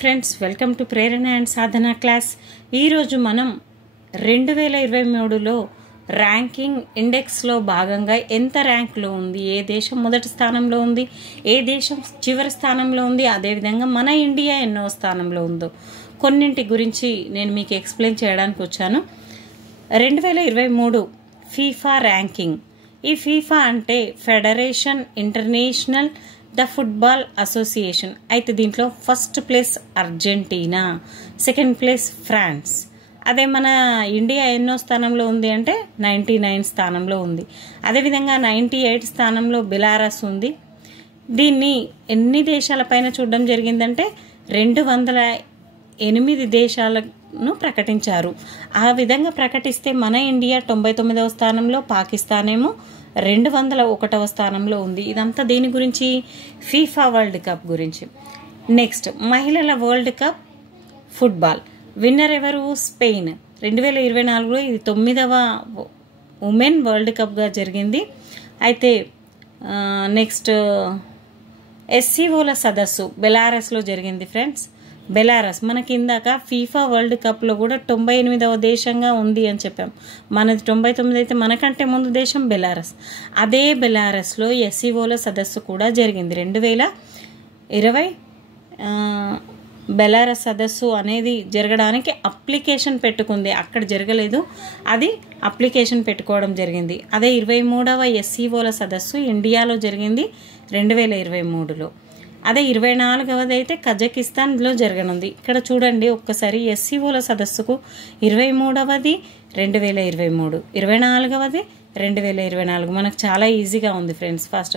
Friends, welcome to Prerana and Sadhana class. ఈరోజు మనం 2023లో ranking ఇండెక్స్లో భాగంగా ఎంత ర్యాంక్లో ఉంది, ఏ దేశం మొదటి స్థానంలో ఉంది, ఏ దేశం చివరి స్థానంలో ఉంది, అదేవిధంగా మన ఇండియా ఎన్నో స్థానంలో ఉందో కొన్నింటి గురించి నేను మీకు ఎక్స్ప్లెయిన్ చేయడానికి వచ్చాను. 2023 ఫీఫా ర్యాంకింగ్. ఈ ఫీఫా అంటే federation international the football association. అయితే దీంట్లో first place Argentina, second place France. అదే మన ఇండియా ఎన్నో స్థానంలో ఉంది అంటే 99 స్థానంలో ఉంది. అదేవిధంగా 98 స్థానంలో బెలారస్ ఉంది. దీన్ని ఎన్ని దేశాలపైన చూడడం జరిగిందంటే 208 దేశాలను ప్రకటించారు. ఆ విధంగా ప్రకటిస్తే మన ఇండియా 99వ స్థానంలో, పాకిస్తాన్ ఏమో 201వ స్థానంలో ఉంది. ఇదంతా దేని గురించి? ఫీఫా వరల్డ్ కప్ గురించి. నెక్స్ట్, మహిళల వరల్డ్ కప్ ఫుట్బాల్ విన్నర్ ఎవరు? స్పెయిన్. 2024లో ఇది 9వ ఉమెన్ వరల్డ్ కప్గా జరిగింది. అయితే నెక్స్ట్ ఎస్సీఓల సదస్సు బెలారస్లో జరిగింది ఫ్రెండ్స్. బెలారస్ మనకి ఇందాక ఫీఫా వరల్డ్ కప్లో కూడా 98వ దేశంగా ఉంది అని చెప్పాం. మనది 99 అయితే మనకంటే ముందు దేశం బెలారస్. అదే బెలారస్లో ఎస్సీఓల సదస్సు కూడా జరిగింది. 2020 బెలారస్ సదస్సు అనేది జరగడానికి అప్లికేషన్ పెట్టుకుంది, అక్కడ జరగలేదు, అది అప్లికేషన్ పెట్టుకోవడం జరిగింది. అదే 23వ ఎస్సీఓల సదస్సు ఇండియాలో జరిగింది 2023లో. అదే 24వది అయితే కజకిస్తాన్లో జరగనుంది. ఇక్కడ చూడండి ఒక్కసారి, ఎస్సీఓల సదస్సుకు 23వది 2023, 24వది 2024. మనకు చాలా ఈజీగా ఉంది ఫ్రెండ్స్. ఫస్ట్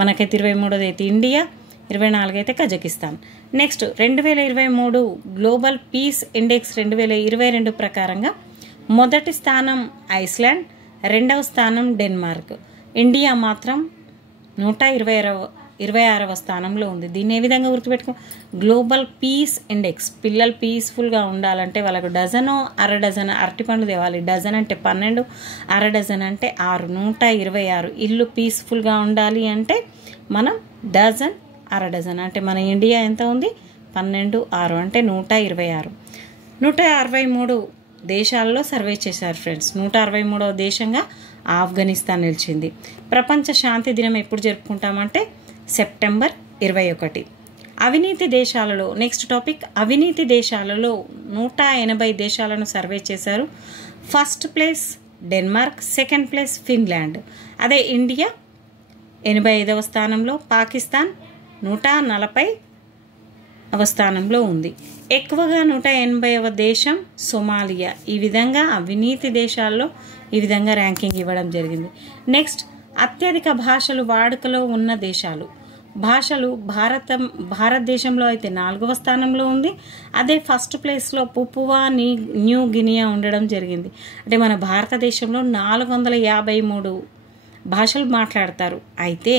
మనకైతే 23వది అయితే ఇండియా, 24 అయితే Kazakhstan. Next 2023 global peace index 2022 ప్రకారంగా మొదటి స్థానం ఐస్లాండ్, రెండవ స్థానం డెన్మార్క్. ఇండియా మాత్రం 126వ స్థానంలో ఉంది. దీన్ని ఏ విధంగా గుర్తుపెట్టుకో? Global peace index. పిల్లలు పీస్ఫుల్గా ఉండాలంటే వాళ్ళకు డజను, అర డజన్ అరటిపండ్లు తేవాలి. డజన్ అంటే 12, అర డజన్ అంటే 6, 126. ఇల్లు పీస్ఫుల్గా ఉండాలి అంటే మనం డజన్, అర డజన్ అంటే మన ఇండియా ఎంత ఉంది? 12, 6 అంటే 126. 163 దేశాల్లో సర్వే చేశారు ఫ్రెండ్స్. 163వ దేశంగా ఆఫ్ఘనిస్తాన్ నిలిచింది. ప్రపంచ శాంతి దినం ఎప్పుడు జరుపుకుంటామంటే సెప్టెంబర్ 21. అవినీతి దేశాలలో నెక్స్ట్ టాపిక్. అవినీతి దేశాలలో 180 దేశాలను సర్వే చేశారు. First place Denmark, second place Finland. అదే ఇండియా 85వ స్థానంలో, పాకిస్తాన్ 140వ స్థానంలో ఉంది. ఎక్కువగా 180వ దేశం సోమాలియా. ఈ విధంగా అవినీతి దేశాల్లో ఈ విధంగా ర్యాంకింగ్ ఇవ్వడం జరిగింది. నెక్స్ట్, అత్యధిక భాషలు వాడుకలో ఉన్న దేశాలు. భాషలు భారతదేశంలో అయితే 4వ స్థానంలో ఉంది. అదే ఫస్ట్ ప్లేస్లో పుపువా న్యూ గినియా ఉండడం జరిగింది. అంటే మన భారతదేశంలో 453 భాషలు మాట్లాడతారు. అయితే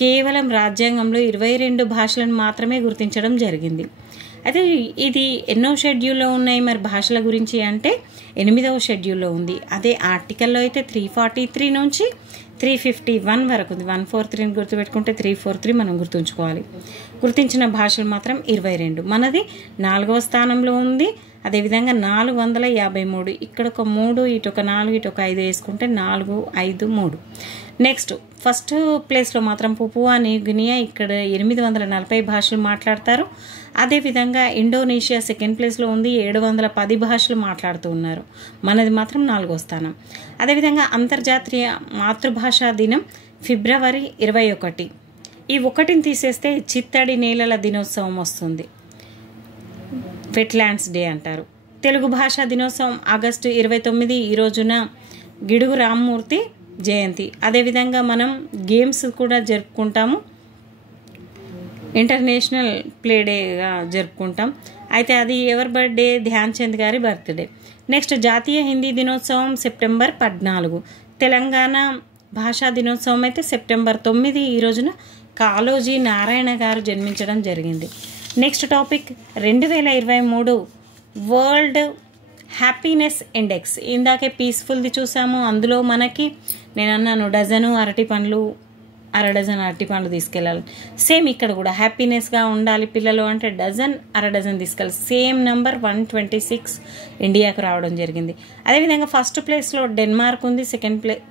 కేవలం రాజ్యాంగంలో 22 భాషలను మాత్రమే గుర్తించడం జరిగింది. అయితే ఇది ఎన్నో షెడ్యూల్లో ఉన్నాయి మరి భాషల గురించి అంటే 8వ షెడ్యూల్లో ఉంది. అదే ఆర్టికల్లో అయితే 343 నుంచి 351 వరకు ఉంది. 143 గుర్తుపెట్టుకుంటే 343 మనం గుర్తుంచుకోవాలి. గుర్తించిన భాషలు మాత్రం 22. మనది 4వ స్థానంలో ఉంది. అదేవిధంగా 453. ఇక్కడ ఒక 3, ఇటు ఒక 4, ఇటు ఒక 5 వేసుకుంటే 4, 5, 3. నెక్స్ట్, ఫస్ట్ ప్లేస్లో మాత్రం పుపువా న్యూ గినియా. ఇక్కడ 840 భాషలు మాట్లాడతారు. అదేవిధంగా ఇండోనేషియా సెకండ్ ప్లేస్లో ఉంది, 710 భాషలు మాట్లాడుతూ ఉన్నారు. మనది మాత్రం 4వ స్థానం. అదేవిధంగా అంతర్జాతీయ మాతృభాషా దినం ఫిబ్రవరి 21. ఈ 1ని తీసేస్తే చిత్తడి నేలల దినోత్సవం వస్తుంది, వెట్లాండ్స్ డే అంటారు. తెలుగు భాషా దినోత్సవం ఆగస్టు 29. ఈ రోజున గిడుగు రామ్మూర్తి జయంతి. అదేవిధంగా మనం గేమ్స్ కూడా జరుపుకుంటాము, ఇంటర్నేషనల్ ప్లే డేగా జరుపుకుంటాం. అయితే అది ఎవరి బర్త్డే? ధ్యాన్ చంద్ గారి బర్త్డే. నెక్స్ట్, జాతీయ హిందీ దినోత్సవం సెప్టెంబర్ 14. తెలంగాణ భాషా దినోత్సవం అయితే సెప్టెంబర్ 9. ఈ రోజున కాళోజీ నారాయణ గారు జన్మించడం జరిగింది. Next topic 2023 world happiness index. ఇందాకే పీస్ఫుల్ది చూసాము. అందులో మనకి నేను అన్నాను డజను అరటి పండ్లు అర డజన్ అరటిపండ్లు తీసుకెళ్ళాలి. సేమ్ ఇక్కడ కూడా హ్యాపీనెస్గా ఉండాలి పిల్లలు అంటే డజన్ అర డజన్ తీసుకెళ్ళాలి. సేమ్ నెంబర్ 126 ఇండియాకు రావడం జరిగింది. అదేవిధంగా ఫస్ట్ ప్లేస్లో డెన్మార్క్ ఉంది,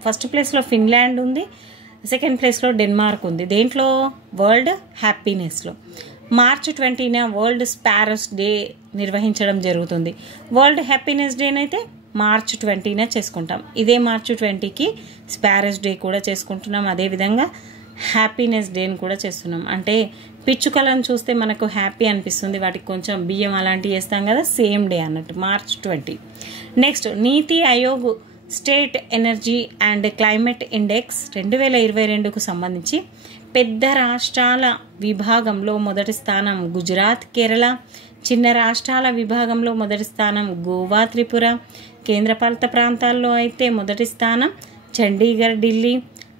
ఫస్ట్ ప్లేస్లో ఫిన్లాండ్ ఉంది, సెకండ్ ప్లేస్లో డెన్మార్క్ ఉంది. దేంట్లో? వరల్డ్ హ్యాపీనెస్లో. మార్చ్ 20న వరల్డ్ స్పారస్ డే నిర్వహించడం జరుగుతుంది. వరల్డ్ హ్యాపీనెస్ డేనైతే మార్చ్ 20న చేసుకుంటాం. ఇదే మార్చ్ 20కి స్పారస్ డే కూడా చేసుకుంటున్నాం. అదేవిధంగా హ్యాపీనెస్ డేని కూడా చేస్తున్నాం. అంటే పిచ్చుకలను చూస్తే మనకు హ్యాపీ అనిపిస్తుంది, వాటికి కొంచెం బియ్యం అలాంటివి వేస్తాం కదా, సేమ్ డే అన్నట్టు March 20. Next NITI Aayog state energy and climate index 2022కు సంబంధించి పెద్ద రాష్ట్రాల విభాగంలో మొదటి స్థానం గుజరాత్, కేరళ. చిన్న రాష్ట్రాల విభాగంలో మొదటి స్థానం గోవా, త్రిపుర. కేంద్రపాలిత ప్రాంతాల్లో అయితే మొదటి స్థానం చండీగఢ్, ఢిల్లీ.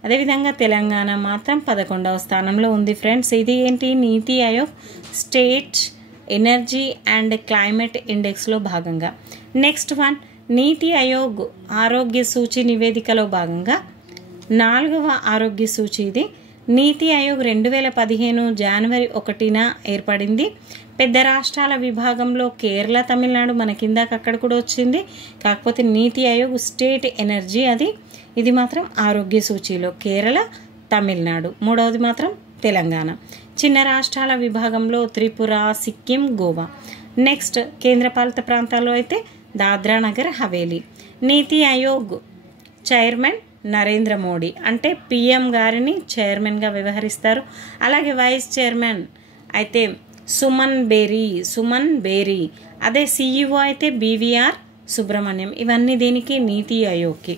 అదేవిధంగా తెలంగాణ మాత్రం 11వ స్థానంలో ఉంది ఫ్రెండ్స్. ఇది ఏంటి? NITI Aayog state energy and climate ఇండెక్స్లో భాగంగా. నెక్స్ట్ వన్, నీతి ఆయోగ్ ఆరోగ్య సూచి నివేదికలో భాగంగా 4వ ఆరోగ్య సూచి ఇది. నీతి ఆయోగ్ 2015 జనవరి 1న ఏర్పడింది. పెద్ద రాష్ట్రాల విభాగంలో కేరళ, తమిళనాడు మన కిందాక అక్కడ కూడా వచ్చింది. కాకపోతే నీతి ఆయోగ్ స్టేట్ ఎనర్జీ ఇది మాత్రం ఆరోగ్య సూచీలో కేరళ, తమిళనాడు. మూడవది మాత్రం తెలంగాణ. చిన్న రాష్ట్రాల విభాగంలో త్రిపుర, సిక్కిం, గోవా. నెక్స్ట్ కేంద్రపాలిత ప్రాంతాల్లో అయితే దాద్రా నగర్ హవేలీ. నీతి ఆయోగ్ చైర్మన్ నరేంద్ర మోడీ, అంటే పిఎం గారిని చైర్మన్గా వ్యవహరిస్తారు. అలాగే వైస్ చైర్మన్ అయితే సుమన్ బేరీ. అదే సిఇఓ అయితే బివిఆర్ సుబ్రహ్మణ్యం. ఇవన్నీ దీనికి నీతి ఆయోగ్కి.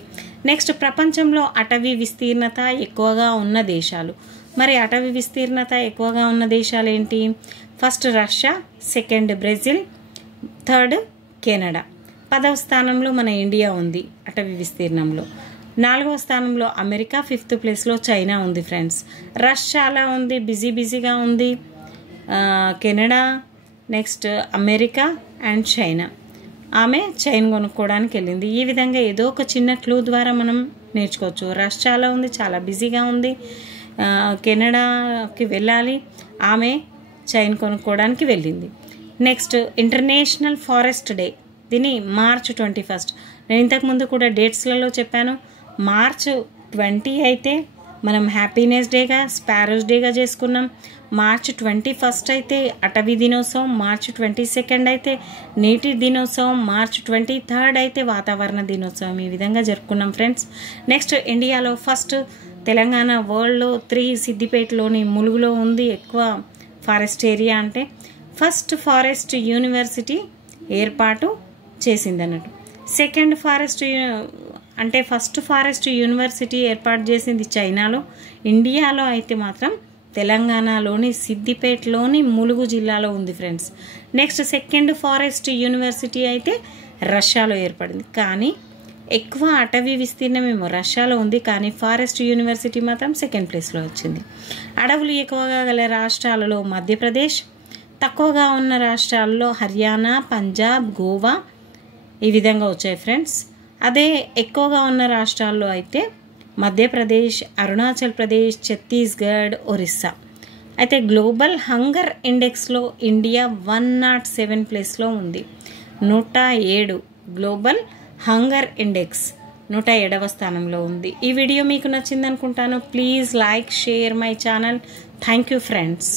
నెక్స్ట్ ప్రపంచంలో అటవీ విస్తీర్ణత ఎక్కువగా ఉన్న దేశాలు. మరి అటవీ విస్తీర్ణత ఎక్కువగా ఉన్న దేశాలు ఏంటి? First Russia, second Brazil, third Canada. 10వ స్థానంలో మన ఇండియా ఉంది అటవీ విస్తీర్ణంలో. 4వ స్థానంలో అమెరికా, 5th ప్లేస్లో చైనా ఉంది ఫ్రెండ్స్. రష్యాలో ఉంది, బిజీగా ఉంది. Canada, next America and China. ఆమె చైన్ కొనుక్కోవడానికి వెళ్ళింది. ఈ విధంగా ఏదో ఒక చిన్న క్లూ ద్వారా మనం నేర్చుకోవచ్చు. రష్యాలో ఉంది, చాలా బిజీగా ఉంది. కెనడాకి వెళ్ళాలి, ఆమె చైన్ కొనుక్కోవడానికి వెళ్ళింది. నెక్స్ట్ ఇంటర్నేషనల్ ఫారెస్ట్ డే, దీన్ని మార్చ్ 21. నేను ఇంతకుముందు కూడా డేట్స్లలో చెప్పాను. మార్చ్ 20 అయితే మనం హ్యాపీనెస్ డేగా, స్పారోస్ డేగా చేసుకున్నాం. మార్చ్ 21 అయితే అటవీ దినోత్సవం, మార్చ్ 22 అయితే నీటి దినోత్సవం, మార్చ్ 23 అయితే వాతావరణ దినోత్సవం. ఈ విధంగా జరుపుకున్నాం ఫ్రెండ్స్. నెక్స్ట్ ఇండియాలో ఫస్ట్ తెలంగాణ వరల్డ్లో 3 సిద్దిపేటలోని ములుగులో ఉంది ఎక్కువ ఫారెస్ట్ ఏరియా. అంటే ఫస్ట్ ఫారెస్ట్ యూనివర్సిటీ ఏర్పాటు చేసింది అన్నట్టు. సెకండ్ ఫస్ట్ ఫారెస్ట్ యూనివర్సిటీ ఏర్పాటు చేసింది చైనాలో. ఇండియాలో అయితే మాత్రం తెలంగాణలోని సిద్దిపేటలోని ములుగు జిల్లాలో ఉంది friends. Next second forest university అయితే రష్యాలో ఏర్పడింది. కానీ ఎక్కువ అటవీ విస్తీర్ణమేమో రష్యాలో ఉంది, కానీ ఫారెస్ట్ యూనివర్సిటీ మాత్రం సెకండ్ ప్లేస్లో వచ్చింది. అడవులు ఎక్కువగా గల రాష్ట్రాలలో మధ్యప్రదేశ్, తక్కువగా ఉన్న రాష్ట్రాల్లో హర్యానా, పంజాబ్, గోవా ఈ విధంగా వచ్చాయి ఫ్రెండ్స్. అదే ఎక్కువగా ఉన్న రాష్ట్రాల్లో అయితే మధ్యప్రదేశ్, అరుణాచల్ ప్రదేశ్, ఛత్తీస్గఢ్, ఒరిస్సా. అయితే గ్లోబల్ హంగర్ ఇండెక్స్లో ఇండియా 107 ప్లేస్లో ఉంది. 107 గ్లోబల్ హంగర్ ఇండెక్స్ 107వ స్థానంలో ఉంది. ఈ వీడియో మీకు నచ్చింది అనుకుంటాను. Please like, share my channel. Thank you friends.